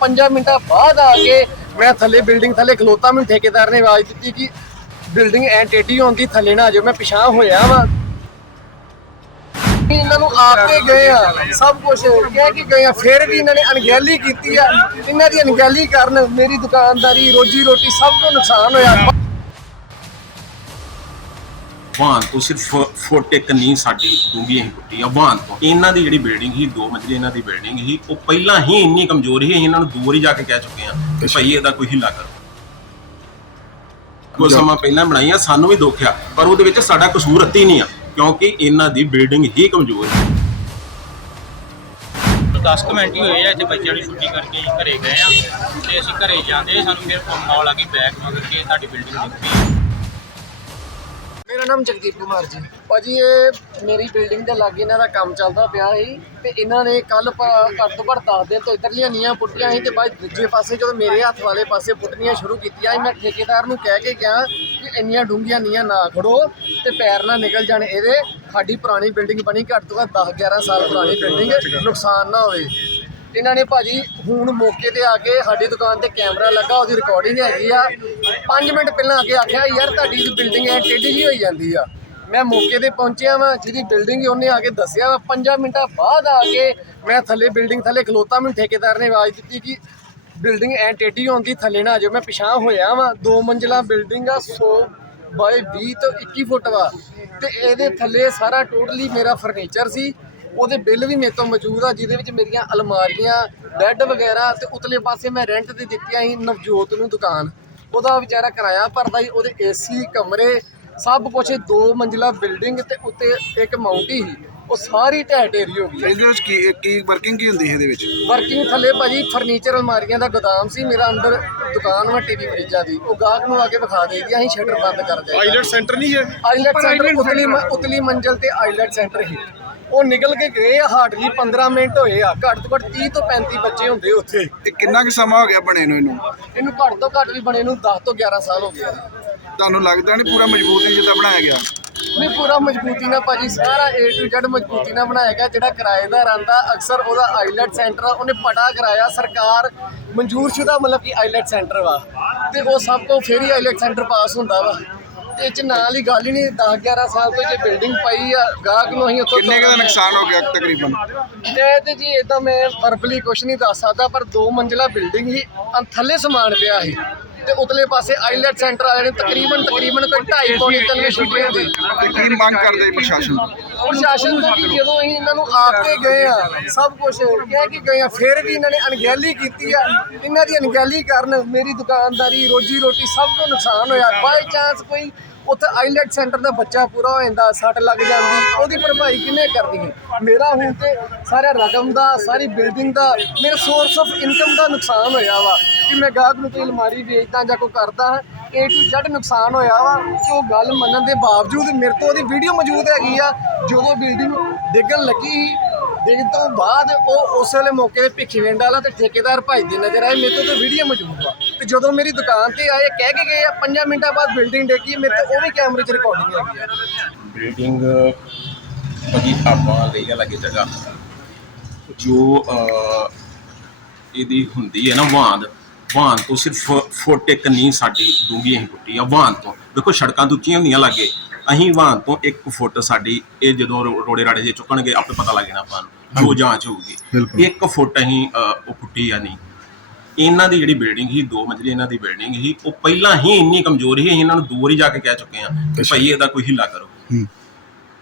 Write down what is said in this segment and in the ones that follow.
5 ਮਿੰਟਾਂ ਬਾਅਦ ਆ ਕੇ ਮੈਂ ਥੱਲੇ ਬਿਲਡਿੰਗ ਥੱਲੇ ਖਲੋਤਾ, ਮੈਨੂੰ ਠੇਕੇਦਾਰ ਨੇ ਆਵਾਜ਼ ਦਿੱਤੀ ਕਿ ਬਿਲਡਿੰਗ ਐ ਟੇਢੀ ਹੁੰਦੀ ਥੱਲੇ ਨਾ ਆ ਜਾਓ, ਮੈਂ ਪਿਛਾਂ ਹੋਇਆ ਵਾ। ਇਹਨਾਂ ਨੂੰ ਆਪ ਕੇ ਗਏ ਆ, ਸਭ ਕੁਝ ਕਹਿ ਕੇ ਗਏ ਆ, ਫਿਰ ਵੀ ਇਹਨਾਂ ਨੇ ਅਣਗਹਿਲੀ ਕੀਤੀ ਆ। ਇਹਨਾਂ ਦੀ ਅਣਗਹਿਲੀ ਕਾਰਨ ਮੇਰੀ ਦੁਕਾਨਦਾਰੀ ਰੋਜੀ ਰੋਟੀ ਸਭ ਤੋਂ ਨੁਕਸਾਨ ਹੋਇਆ। ਵਾਹਨ ਤੋਂ ਸਿਰਫ ਫੁੱਟ ਇੱਕ ਨਹੀਂ ਸਾਡੀ ਡੂੰਗੀ ਅਸੀਂ ਪੁੱਟੀ ਆ ਵਾਹਨ ਤੋਂ। ਇਹਨਾਂ ਦੀ ਜਿਹੜੀ ਬਿਲਡਿੰਗ ਸੀ ਦੋ ਮੰਜ਼ਲੀ ਇਹਨਾਂ ਦੀ ਬਿਲਡਿੰਗ ਸੀ ਉਹ ਪਹਿਲਾਂ ਹੀ ਇੰਨੀ ਕਮਜ਼ੋਰ ਸੀ ਅਸੀਂ ਇਹਨਾਂ ਨੂੰ ਦੂਰ ਹੀ ਜਾ ਕੇ ਕਹਿ ਚੁੱਕੇ ਆ ਕਿ ਭਾਈ ਇਹਦਾ ਕੋਈ ਹਿੱਲਾ ਕਰੋ। ਕੁਝ ਸਮਾਂ ਪਹਿਲਾਂ ਬਣਾਈ ਆ ਸਾਨੂੰ ਵੀ ਦੁੱਖ ਆ ਪਰ ਉਹਦੇ ਵਿੱਚ ਸਾਡਾ ਕਸੂਰ ਅੱਤੀ ਨਹੀਂ ਆ ਕਿਉਂਕਿ ਇਹਨਾਂ ਦੀ ਬਿਲਡਿੰਗ ਹੀ ਕਮਜ਼ੋਰ ਹੈ 10 ਕੁ ਮਿੰਟ ਹੀ ਹੋਏ ਆ ਤੇ ਬੱਚਿਆਂ ਨੂੰ ਛੁੱਟੀ ਕਰਕੇ ਅਸੀਂ ਘਰੇ ਗਏ ਆ ਤੇ ਅਸੀਂ ਘਰੇ ਜਾਂਦੇ ਸਾਨੂੰ ਫਿਰ ਫੋਨ ਕਾਲ ਆ ਗਈ ਬੈਕ ਮਗਰ ਕੇ ਤੁਹਾਡੀ ਬਿਲਡਿੰਗ ਡਿੱਗੀ ਮੇਰਾ ਨਾਮ ਜਗਦੀਪ ਕੁਮਾਰ ਜੀ। ਭਾਜੀ ਇਹ ਮੇਰੀ ਬਿਲਡਿੰਗ ਦੇ ਲਾਗੇ ਇਹਨਾਂ ਦਾ ਕੰਮ ਚੱਲਦਾ ਪਿਆ ਸੀ ਤੇ ਇਹਨਾਂ ਨੇ ਕੱਲ ਘੱਟ ਤੋਂ ਘੱਟ 10 ਦਿਨ ਤੋਂ ਇੱਧਰਲੀਆਂ ਨੀਆਂ ਪੁੱਟੀਆਂ ਸੀ ਤੇ ਬਾਅਦ ਦੂਜੇ ਪਾਸੇ ਜਦੋਂ ਮੇਰੇ ਹੱਥ ਵਾਲੇ ਪਾਸੇ ਪੁੱਟਣੀਆਂ ਸ਼ੁਰੂ ਕੀਤੀਆਂ ਸੀ, ਮੈਂ ਠੇਕੇਦਾਰ ਨੂੰ ਕਹਿ ਕੇ ਗਿਆ ਕਿ ਇੰਨੀਆਂ ਡੂੰਘੀਆਂ ਨੀਆਂ ਨਾ ਖੜੋ ਤੇ ਪੈਰ ਨਾ ਨਿਕਲ ਜਾਣ ਇਹਦੇ। ਸਾਡੀ ਪੁਰਾਣੀ ਬਿਲਡਿੰਗ ਬਣੀ ਘੱਟ ਤੋਂ ਘੱਟ 10 11 ਸਾਲ ਪੁਰਾਣੀ ਬਿਲਡਿੰਗ ਨੁਕਸਾਨ ਨਾ ਹੋਵੇ। ਇਹਨਾਂ ਨੇ ਭਾਜੀ ਹੁਣ ਮੌਕੇ ਤੇ ਆ ਕੇ ਸਾਡੀ ਦੁਕਾਨ ਤੇ ਕੈਮਰਾ ਲੱਗਾ, ਉਹਦੀ ਰਿਕਾਰਡਿੰਗ ਹੈਗੀ ਆ। 5 ਮਿੰਟ ਪਹਿਲਾਂ ਆ ਕੇ ਆਖਿਆ, ਯਾਰ ਤੁਹਾਡੀ ਬਿਲਡਿੰਗ ਐ ਟੇਢੀ ਜਿਹੀ ਹੋਈ ਜਾਂਦੀ ਆ। ਮੈਂ ਮੌਕੇ ਤੇ ਪਹੁੰਚਿਆ ਵਾਂ, ਜਿਹਦੀ ਬਿਲਡਿੰਗ ਉਹਨੇ ਆ ਕੇ ਦੱਸਿਆ ਵਾ। 5 ਮਿੰਟਾਂ ਬਾਅਦ ਆ ਕੇ ਮੈਂ ਥੱਲੇ ਬਿਲਡਿੰਗ ਥੱਲੇ ਖਲੋਤਾ, ਮੈਨੂੰ ਠੇਕੇਦਾਰ ਨੇ ਆਵਾਜ਼ ਦਿੱਤੀ ਕਿ ਬਿਲਡਿੰਗ ਐ ਟੇਢੀ ਹੁੰਦੀ ਥੱਲੇ ਨਾ ਆ ਜਾਓ ਮੈਂ ਪਿਛਾਂ ਹੋਇਆ ਵਾਂ, ਦੋ ਮੰਜ਼ਿਲਾ ਬਿਲਡਿੰਗ ਆ 100 ਬਾਏ 20 ਤੋਂ 21 ਫੁੱਟ ਵਾ। ਤੇ ਇਹਦੇ ਥੱਲੇ ਸਾਰਾ ਟੋਟਲੀ ਮੇਰਾ ਫਰਨੀਚਰ ਸੀ। ਉਹਦੇ ਬਿੱਲ ਵੀ ਮੇਰੇ ਤੋਂ ਮੌਜੂਦ ਆ ਜਿਹਦੇ ਵਿੱਚ ਮੇਰੀਆਂ ਅਲਮਾਰੀਆਂ ਬੈੱਡ ਵਗੈਰਾ ਤੇ ਉਤਲੇ ਪਾਸੇ ਮੈਂ ਰੈਂਟ ਤੇ ਦਿੱਤੀਆਂ ਸੀ ਨਵਜੋਤ ਨੂੰ ਦੁਕਾਨ। ਉਹਦਾ ਵਿਚਾਰਾ ਕਿਰਾਇਆ ਭਰਦਾ ਸੀ ਉਹਦੇ ਏਸੀ ਕਮਰੇ ਸਭ ਕੁਝ ਦੋ ਮੰਜ਼ਿਲਾ ਬਿਲਡਿੰਗ ਤੇ ਉੱਤੇ ਇੱਕ ਮਾਉਂਟੀ ਸੀ। ਉਹ ਸਾਰੀ ਢਹਿ ਢੇਰੀ ਹੋ ਗਈ। ਇਹਦੇ ਵਿੱਚ ਕੀ ਕੀ ਵਰਕਿੰਗ ਕੀ ਹੁੰਦੀ ਹੈ ਇਹਦੇ ਵਿੱਚ? ਵਰਕਿੰਗ ਥੱਲੇ ਭਾਜੀ ਫਰਨੀਚਰ ਅਲਮਾਰੀਆਂ ਦਾ ਗੋਦਾਮ ਸੀ ਮੇਰਾ ਅੰਦਰ ਦੁਕਾਨ ਵਾ ਟੀਵੀ ਫਰਿੱਜਾਂ ਦੀ। ਉਹ ਗਾਹਕ ਨੂੰ ਆ ਕੇ ਵਿਖਾ ਦੇਗੀ ਅਸੀਂ ਸ਼ਟਰ ਬੰਦ ਕਰ ਜਾਈਦਾ ਆਈਲੈਟ ਸੈਂਟਰ ਨਹੀਂ ਹੈ? ਆਈਲੈਟ ਸੈਂਟਰ ਉਤਲੀ ਮ- ਉਤਲੀ ਮੰਜ਼ਲ ਤੇ ਆਈਲੈਟ ਸੈਂਟਰ ਹੀ। ਉਹ ਨਿਕਲ ਕੇ ਗਏ ਆ ਹਾਰਡਲੀ 15 ਮਿੰਟ ਹੋਏ ਆ ਘੱਟ ਤੋਂ ਘੱਟ 30 ਤੋਂ 35 ਬੱਚੇ ਹੁੰਦੇ ਉੱਥੇ। ਇਹ ਕਿੰਨਾ ਕੁ ਸਮਾਂ ਹੋ ਗਿਆ ਬਣੇ ਨੂੰ ਇਹਨੂੰ? ਇਹਨੂੰ ਘੱਟ ਤੋਂ ਘੱਟ ਵੀ ਬਣੇ ਨੂੰ 10 ਤੋਂ 11 ਸਾਲ ਹੋ ਗਏ ਆ। ਤੁਹਾਨੂੰ ਲੱਗਦਾ ਨਹੀਂ ਪੂਰਾ ਮਜ਼ਬੂਤ ਨਹੀਂ ਜਿੱਦਾਂ ਬਣਾਇਆ ਗਿਆ? ਨਹੀਂ ਪੂਰਾ ਮਜ਼ਬੂਤੀ ਨਾਲ ਭਾਜੀ ਸਾਰਾ A to Z ਮਜ਼ਬੂਤੀ ਨਾਲ ਬਣਾਇਆ ਗਿਆ ਜਿਹੜਾ ਕਿਰਾਏਦਾਰ ਆਂਦਾ ਅਕਸਰ ਉਹਦਾ ਆਈਲੈਟ ਸੈਂਟਰ ਉਹਨੇ ਪਟਾ ਕਰਾਇਆ ਸਰਕਾਰ ਮਨਜ਼ੂਰਸ਼ੁਦਾ ਮਤਲਬ ਕਿ ਆਈਲੈਟ ਸੈਂਟਰ ਵਾ। ਤੇ ਉਹ ਸਭ ਤੋਂ ਫਿਰ ਹੀ ਆਈਲੈਟ ਸੈਂਟਰ ਪਾਸ ਹੁੰਦਾ ਵਾ। ਤੇ ਇਹ ਚ ਨਾਲ ਹੀ ਗੱਲ ਹੀ ਨਹੀਂ 10 11 ਸਾਲ ਤੋਂ ਜੇ ਬਿਲਡਿੰਗ ਪਈ ਆ ਗਾਹਕ ਨੂੰ ਅਸੀਂ ਉੱਥੋਂ ਕਿੰਨੇ ਕੁ ਦਾ ਨੁਕਸਾਨ ਹੋ ਗਿਆ ਤਕਰੀਬਨ? ਇਹ ਤੇ ਜੀ ਇਦਾਂ ਮੈਂ ਵਰਬਲੀ ਕੁਝ ਨਹੀਂ ਦੱਸ ਸਕਦਾ ਪਰ ਦੋ ਮੰਜ਼ਿਲਾ ਬਿਲਡਿੰਗ ਹੀ ਥੱਲੇ ਸਮਾਨ ਪਿਆ ਸੀ। ਤੇ ਉਤਲੇ ਪਾਸੇ ਆਈਲੈਟ ਸੈਂਟਰ ਵਾਲੇ ਨੇ ਤਕਰੀਬਨ ਤਕਰੀਬਨ ਕੋਈ 2.5 ਪੌਣੇ ਤਿੰਨ ਵਜੇ ਛੁੱਟੀ ਹੁੰਦੀ ਤੇ ਕੀ ਮੰਗ ਕਰਦੇ ਪ੍ਰਸ਼ਾਸਨ ਤੋਂ? ਪ੍ਰਸ਼ਾਸਨ ਤੋਂ ਜਦੋਂ ਅਸੀਂ ਇਹਨਾਂ ਨੂੰ ਆਪ ਕੇ ਗਏ ਆ ਸਭ ਕੁਝ ਕਹਿ ਕੇ ਗਏ ਆ ਫਿਰ ਵੀ ਇਹਨਾਂ ਨੇ ਅਣਗਹਿਲੀ ਕੀਤੀ ਆ। ਇਹਨਾਂ ਦੀ ਅਣਗਹਿਲੀ ਕਾਰਨ ਮੇਰੀ ਦੁਕਾਨਦਾਰੀ ਰੋਜੀ ਰੋਟੀ ਸਭ ਤੋਂ ਨੁਕਸਾਨ ਹੋਇਆ। ਬਾਈ ਚਾਂਸ ਕੋਈ ਉੱਥੇ ਆਈਲੈਟ ਸੈਂਟਰ ਦਾ ਬੱਚਾ ਪੂਰਾ ਹੋ ਜਾਂਦਾ ਸੱਟ ਲੱਗ ਜਾਂਦੀ ਉਹਦੀ ਭਰਪਾਈ ਕਿੰਨੇ ਕਰਨੀ ਹੈ? ਮੇਰਾ ਹੁਣ ਤੇ ਸਾਰਾ ਰਕਮ ਦਾ ਸਾਰੀ ਬਿਲਡਿੰਗ ਦਾ ਮੇਰਾ ਸੋਰਸ ਆਫ ਇਨਕਮ ਦਾ ਨੁਕਸਾਨ ਹੋਇਆ ਵਾ। ਕਿ ਮੈਂ ਗਾਹਕ ਨੂੰ ਕੋਈ ਅਲਮਾਰੀ ਵੇਚਦਾ ਜਾਂ ਕੋਈ ਕਰਦਾ ਹਾਂ A to Z ਨੁਕਸਾਨ ਹੋਇਆ ਵਾ ਤੇ ਉਹ ਗੱਲ ਮੰਨਣ ਦੇ ਬਾਵਜੂਦ ਮੇਰੇ ਤੋਂ ਉਹਦੀ ਵੀਡੀਓ ਮੌਜੂਦ ਹੈਗੀ ਆ ਜਦੋਂ ਬਿਲਡਿੰਗ ਡਿੱਗਣ ਲੱਗੀ ਸੀ ਡਿੱਗ ਤੋਂ ਬਾਅਦ ਉਹ ਉਸ ਵੇਲੇ ਮੌਕੇ ਤੇ ਭਿੱਖੀ ਵਿੰਡ ਵਾਲਾ ਤੇ ਠੇਕੇਦਾਰ ਭਾਈ ਦੇ ਨਜ਼ਰ ਆਏ ਮੇਰੇ ਤੋਂ ਤੇ ਵੀਡੀਓ ਮੌਜੂਦ ਆ। ਤੇ ਜਦੋਂ ਮੇਰੀ ਦੁਕਾਨ ਤੇ ਆਏ ਕਹਿ ਕੇ ਗਏ ਆ 5 ਮਿੰਟਾਂ ਬਾਅਦ ਬਿਲਡਿੰਗ ਡਿੱਗੀ ਮੇਰੇ ਤੋਂ ਉਹ ਵੀ ਕੈਮਰੇ 'ਚ ਰਿਕਾਰਡਿੰਗ ਹੈਗੀ ਆ। ਬਿਲਡਿੰਗ ਭਾਜੀ ਆਪਾਂ ਲਈ ਲੱਗੇ ਜਗ੍ਹਾ। ਜੋ ਅਹ, ਇਹਦੀ ਹੁੰਦੀ ਹੈ ਨਾ ਵਾਹਨ ਵਾਹਨ ਤੋਂ ਸਿਰਫ ਫੁੱਟ ਇੱਕ ਨਹੀਂ ਸਾਡੀ ਡੂੰਗੀ ਅਸੀਂ ਪੁੱਟੀ ਆ ਵਾਹਨ ਤੋਂ। ਦੇਖੋ ਸੜਕਾਂ ਤੋਂ ਉੱਚੀਆਂ ਹੁੰਦੀਆਂ ਲੱਗੇ ਅਸੀਂ ਵਾਹਨ ਤੋਂ 1 ਫੁੱਟ ਸਾਡੀ ਇਹ ਜਦੋਂ ਰੋੜੇ ਰਾੜੇ ਜੇ ਚੁੱਕਣਗੇ ਆਪੇ ਪਤਾ ਲੱਗ ਜਾਣਾ ਆਪਾਂ ਨੂੰ ਜੋ ਜਾਂਚ ਹੋਊਗੀ। 1 ਫੁੱਟ ਅਸੀਂ ਉਹ ਪੁੱਟੀ ਆ ਨਹੀਂ। ਇਹਨਾਂ ਦੀ ਜਿਹੜੀ ਬਿਲਡਿੰਗ ਸੀ ਦੋ ਮੰਜ਼ਲੀ ਇਹਨਾਂ ਦੀ ਬਿਲਡਿੰਗ ਸੀ ਉਹ ਪਹਿਲਾਂ ਹੀ ਇੰਨੀ ਕਮਜ਼ੋਰ ਸੀ ਅਸੀਂ ਇਹਨਾਂ ਨੂੰ ਦੂਰ ਹੀ ਜਾ ਕੇ ਕਹਿ ਚੁੱਕੇ ਆ ਕਿ। ਭਾਈ ਇਹਦਾ ਕੋਈ ਹਿੱਲਾ ਕਰੋ।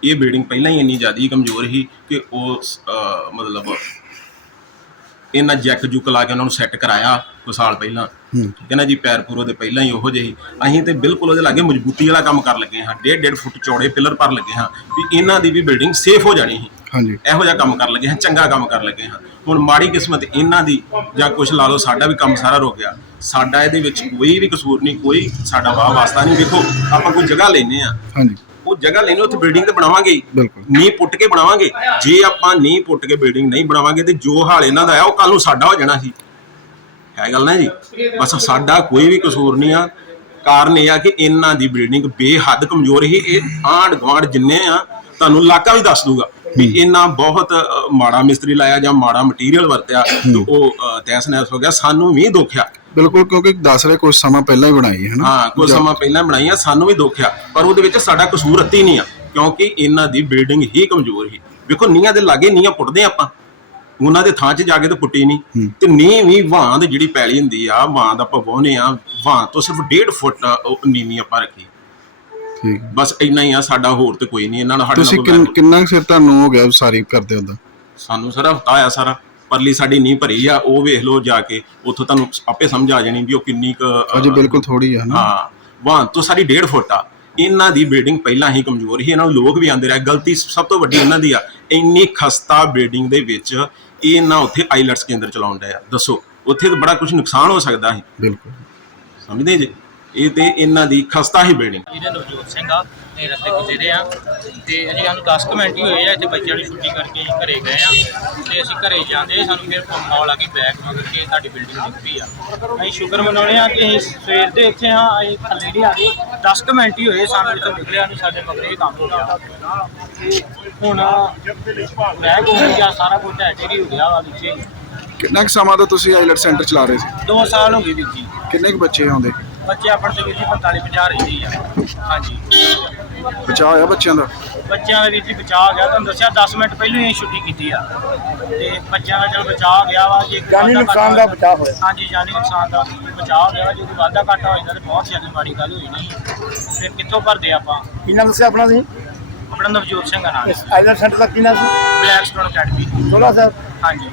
ਇਹ ਬਿਲਡਿੰਗ ਪਹਿਲਾਂ ਹੀ ਇੰਨੀ ਜ਼ਿਆਦਾ ਕਮਜ਼ੋਰ ਸੀ ਕਿ ਉਹ ਮਤਲਬ ਇਹਨਾਂ ਜੈਕ ਜੁਕ ਲਾ ਕੇ ਉਹਨਾਂ ਨੂੰ ਸੈੱਟ ਕਰਾਇਆ ਕੋਈ ਸਾਲ ਪਹਿਲਾਂ। ਹੂੰ। ਠੀਕ ਹੈ ਨਾ ਜੀ ਪੈਰ ਪੂਰੋ ਦੇ ਪਹਿਲਾਂ ਹੀ ਉਹੋ ਜਿਹੀ। ਅਸੀਂ ਤੇ ਬਿਲਕੁਲ ਉਹਦੇ ਲਾਗੇ ਮਜ਼ਬੂਤੀ ਵਾਲਾ ਕੰਮ ਕਰ ਲੱਗੇ ਹਾਂ। ਡੇਢ ਡੇਢ ਫੁੱਟ ਚੌੜੇ ਪਿਲਰ ਪਰ ਲੱਗੇ ਹਾਂ ਵੀ ਇਹਨਾਂ ਦੀ ਵੀ ਬਿਲਡਿੰਗ ਸੇਫ ਹੋ ਜਾਣੀ ਸੀ। ਹਾਂਜੀ। ਇਹੋ ਜਿਹਾ ਕੰਮ ਕਰ ਲੱਗੇ ਹਾਂ ਚੰਗਾ ਕੰਮ ਕਰ ਲੱਗੇ ਹਾਂ। ਹੁਣ ਮਾੜੀ ਕਿਸਮਤ ਇਹਨਾਂ ਦੀ ਜਾਂ ਕੁਝ ਲਾ ਲਓ ਸਾਡਾ ਵੀ ਕੰਮ ਸਾਰਾ ਰੁਕ ਗਿਆ। ਸਾਡਾ ਇਹਦੇ ਵਿੱਚ ਕੋਈ ਵੀ ਕਸੂਰ ਨਹੀਂ ਕੋਈ ਸਾਡਾ ਵਾਹ ਵਾਸਤਾ ਨਹੀਂ। ਦੇਖੋ ਆਪਾਂ ਕੋਈ ਜਗ੍ਹਾ ਲੈਨੇ ਆ ਹਾਂਜੀ। ਉਹ ਜਗ੍ਹਾ ਲੈਣੀ ਉੱਥੇ ਬਿਲਡਿੰਗ ਤੇ ਬਣਾਵਾਂਗੇ ਹੀ। ਬਿਲਕੁਲ। ਨੀਂਹ ਪੁੱਟ ਕੇ ਬਣਾਵਾਂਗੇ। ਜੇ ਆਪਾਂ ਨੀਂਹ ਪੁੱਟ ਕੇ ਬਿਲਡਿੰਗ ਨਹੀਂ ਬਣਾਵਾਂਗੇ ਤੇ ਜੋ ਹਾਲ ਇਹਨਾਂ ਦਾ ਆ ਉਹ ਕੱਲ ਨੂੰ ਸਾਡਾ ਹੋ ਜਾਣਾ ਸੀ। ਹੈ ਗੱਲ ਨਾ ਜੀ? ਬਸ ਸਾਡਾ ਕੋਈ ਵੀ ਕਸੂਰ ਨਹੀਂ ਆ। ਕਾਰਨ ਇਹ ਆ ਕਿ ਇਹਨਾਂ ਦੀ ਬਿਲਡਿੰਗ ਬੇਹੱਦ ਕਮਜ਼ੋਰ ਹੀ ਇਹ ਆਂਢ ਗੁਆਂਢ ਜਿੰਨੇ ਆ ਤੁਹਾਨੂੰ ਇਲਾਕਾ ਵੀ ਦੱਸ ਦੂਗਾ ਵੀ ਇਹਨਾਂ ਬਹੁਤ ਅ, ਮਾੜਾ ਮਿਸਤਰੀ ਲਾਇਆ ਜਾਂ ਮਾੜਾ ਮਟੀਰੀਅਲ ਵਰਤਿਆ ਤੇ ਉਹ ਅ, ਤਹਿਸ ਨਹਿਸ ਹੋ ਗਿਆ। ਸਾਨੂੰ ਵੀ ਦੁੱਖਿਆ ਬਿਲਕੁਲ ਕਿਉਂਕਿ ਦੱਸ ਰਹੇ ਕੁਝ ਸਮਾਂ ਪਹਿਲਾਂ ਹੀ ਬਣਾਈ ਹੈ ਨਾ। ਹਾਂ ਕੁਝ ਸਮਾਂ ਪਹਿਲਾਂ ਬਣਾਈਆਂ ਸਾਨੂੰ ਵੀ ਦੁੱਖਿਆ ਪਰ ਉਹਦੇ ਵਿੱਚ ਸਾਡਾ ਕਸੂਰ ਅੱਤੀ ਨਹੀਂ ਆ ਕਿਉਂਕਿ ਇਹਨਾਂ ਦੀ ਬਿਲਡਿੰਗ ਹੀ ਕਮਜ਼ੋਰ ਸੀ। ਵੇਖੋ ਨੀਆਂ ਦੇ ਲਾਗੇ ਨੀਆਂ ਪੁੱਟਦੇ ਆਪਾਂ ਉਹਨਾਂ ਦੇ ਥਾਂ 'ਚ ਜਾ ਕੇ ਤਾਂ ਪੁੱਟੀ ਨਹੀਂ। ਤੇ ਨੀਂ ਵੀ ਵਾਂਦ ਜਿਹੜੀ ਪੈਲੀ ਹੁੰਦੀ ਆ ਵਾਂਦ ਆਪਾਂ ਵਾਹੁੰਦੇ ਆ ਵਾਂ ਤੋਂ ਸਿਰਫ 1.5 ਫੁੱਟ ਉਹ ਨੀਵੀਂ ਆਪਾਂ ਰੱਖੀ। ਠੀਕ। ਬਸ ਇੰਨਾ ਹੀ ਆ ਸਾਡਾ ਹੋਰ ਤੇ ਕੋਈ ਨਹੀਂ ਇਹਨਾਂ ਨਾਲ ਸਾਡੇ ਤੁਸੀਂ ਨਾਲ ਕਿੰਨ- ਕੋਈ ਕਿੰਨਾ ਕੁ ਸਿਰ ਤੁਹਾਨੂੰ ਹੋ ਗਿਆ ਸਾਰੀ ਕਰਦੇ ਹੁੰਦਾ? ਸਾਨੂੰ ਸਾਰਾ ਹਫਤਾ ਆਇਆ ਸਾਰਾ। ਪਰਲੀ ਸਾਡੀ ਨੀਂਹ ਭਰੀ ਆ ਉਹ ਵੇਖ ਲਓ ਜਾ ਕੇ ਉੱਥੋਂ ਤੁਹਾਨੂੰ ਆਪੇ ਸਮਝ ਆ ਜਾਣੀ ਵੀ ਉਹ ਕਿੰਨੀ ਕੁ ਅਜੇ ਬਿਲਕੁਲ ਥੋੜੀ ਆ ਨਾ। ਹਾਂ ਵਾਂ ਤੋਂ ਸਾਡੀ 1.5 ਫੁੱਟ ਆ। ਇਹਨਾਂ ਦੀ ਬਿਲਡਿੰਗ ਪਹਿਲਾਂ ਹੀ ਕਮਜ਼ੋਰ ਸੀ ਇਹਨਾਂ ਨੂੰ ਲੋਕ ਵੀ ਆਂਦੇ ਰਹੇ ਗਲਤੀ ਸਭ ਤੋਂ ਵੱਡੀ ਇਹਨਾਂ ਦੀ ਆ। ਇੰਨੀ ਖਸਤਾ ਬਿਲਡਿੰਗ ਦੇ ਵਿੱਚ ਇਹ ਨਾ ਉੱਥੇ ਆਈਲੈਟਸ ਕੇਂਦਰ ਚਲਾਉਣ ਡਿਆ ਦੱਸੋ ਉੱਥੇ ਤਾਂ ਬੜਾ ਕੁਝ ਨੁਕਸਾਨ ਹੋ ਸਕਦਾ ਸੀ। ਬਿਲਕੁਲ। ਸਮਝਦੇ ਜੀ? ਇਹ ਤੇ ਇਹਨਾਂ ਦੀ ਖਸਤਾ ਹੀ ਬਿਲਡਿੰਗ ਇਹਦੇ ਨਵਜੋਤ ਸਿੰਘ ਆ ਤੇ ਰਸਤੇ ਗੁਜ਼ਰੇ ਆ। ਤੇ ਅਜੇ ਸਾਨੂੰ 10 ਕੁ ਮਿੰਟ ਹੀ ਹੋਏ ਆ ਇੱਥੇ ਬੱਚਿਆਂ ਦੀ ਛੁੱਟੀ ਕਰਕੇ ਅਸੀਂ ਘਰੇ ਗਏ ਆ। ਤੇ ਅਸੀਂ ਘਰੇ ਜਾਂਦੇ ਸਾਨੂੰ ਫਿਰ ਕਾਲ ਆ ਗਈ ਬੈਕ ਮਗਰ ਕੇ ਤੁਹਾਡੀ ਬਿਲਡਿੰਗ ਡਿੱਗ ਪਈ ਆ। ਅਸੀਂ ਸ਼ੁਕਰ ਮਨਾਉਣੇ ਆ ਕਿ ਅਸੀਂ ਸਵੇਰ ਦੇ ਇੱਥੇ ਆ ਅਸੀਂ ਥੱਲੇ ਨਹੀਂ ਆ ਗਏ। 10 ਕੁ ਮਿੰਟ ਹੀ ਹੋਏ ਸਾਨੂੰ ਇੱਥੋਂ ਨਿਕਲਿਆ ਨਹੀਂ ਸਾਡੇ ਮਗਰ ਇਹ ਕੰਮ ਹੋ ਗਿਆ। ਹੁਣ ਬੈਗ ਹੋ ਗਿਆ ਸਾਰਾ ਕੁਝ ਐਟਰੀ ਹੋ ਗਿਆ ਵਾ ਵਿੱਚੇ। ਕਿੰਨਾ ਕੁ ਸਮਾਂ ਤੋਂ ਤੁਸੀਂ ਆਈਲੈਟ ਸੈਂਟਰ ਚਲਾ ਰਹੇ ਸੀ? 2 ਸਾਲ ਹੋ ਗਏ ਵੀਰ ਜੀ ਕਿੰਨੇ ਕੁ ਬੱਚੇ ਆਉਂਦੇ? ਬੱਚੇ ਆਪਣੇ ਤੇ ਵੀਰ ਜੀ 45 50 ਰਹਿੰਦੇ ਆ। ਹਾਂਜੀ। ਬਚਾਅ ਹੋਇਆ ਬੱਚਿਆਂ ਦਾ? ਬੱਚਿਆਂ ਦਾ ਵੀਰ ਜੀ ਬਚਾਅ ਹੋ ਗਿਆ। ਤੁਹਾਨੂੰ ਦੱਸਿਆ 10 ਮਿੰਟ ਪਹਿਲਾਂ ਹੀ ਛੁੱਟੀ ਕੀਤੀ ਆ। ਤੇ ਬੱਚਿਆਂ ਦਾ ਚਲ ਬਚਾਅ ਹੋ ਗਿਆ ਵਾ। ਜੇ ਜਾਨੀ ਨੁਕਸਾਨ ਦਾ ਬਚਾਅ ਹੋਇਆ। ਹਾਂਜੀ ਜਾਨੀ ਨੁਕਸਾਨ ਦਾ ਬਚਾਅ ਹੋ ਗਿਆ ਜੇ ਕੋਈ ਵਾਧਾ ਘਾਟਾ ਹੋ ਜਾਂਦਾ ਤੇ ਬਹੁਤ ਜ਼ਿਆਦਾ ਮਾੜੀ ਗੱਲ ਹੋਈ ਨਹੀਂ। ਫਿਰ ਕਿੱਥੋਂ ਭਰਦੇ ਆਪਾਂ? ਕੀ ਨਾਮ ਦੱਸਿਆ ਆਪਣਾ ਸੀ ਆਪਣਾ ਨਵਜੋਤ ਸਿੰਘ ਦਾ ਨਾਮ ਆਈਲੈਂਡ ਸੈਂਟਰ ਦਾ ਕੀ ਨਾਮ ਸੀ? Black stone academy. 16 ਸਾਹਿਬ ਹਾਂਜੀ।